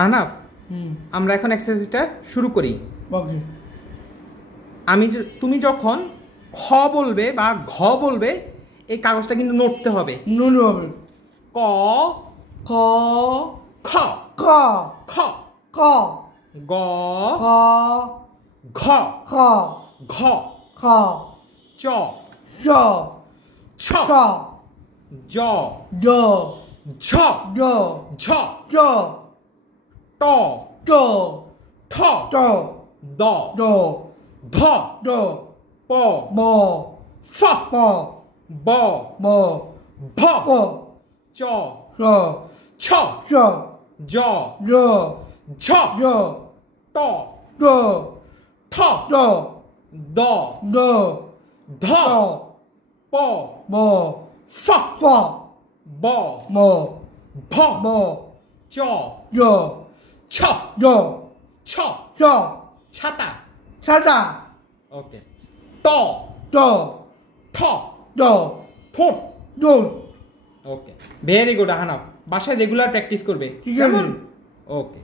আহনাফ, আমরা এখন এক্সারসাইজটা শুরু করি। ওকে। তুমি যখন খ বলবে বা ঘ বলবে এই কাগজটা কিন্তু নড়তে হবে। নুন হবে। ক ক খ ক খ ক গ খ ঘ খ ঘ খ চ চ ছ ছ জ ড ঝ ড ঝ চ ট ট ঠ ট দ ড ধ ড প ম ফ প ব ম ভ প চ চ ছ চ জ ড ঝ ড ট ড ঠ ড দ ড ধ ড প ম ফ ফ ব ম ভ ম চ ড ছ ড ছ ছ ছাতা। ছাতা ওকে। ট ট ঠ ড ঠোঁট। ডোট। ওকে, ভেরি গুড আহনাফ। বাসায় রেগুলার প্র্যাকটিস করবে। ঠিক আছে। ওকে।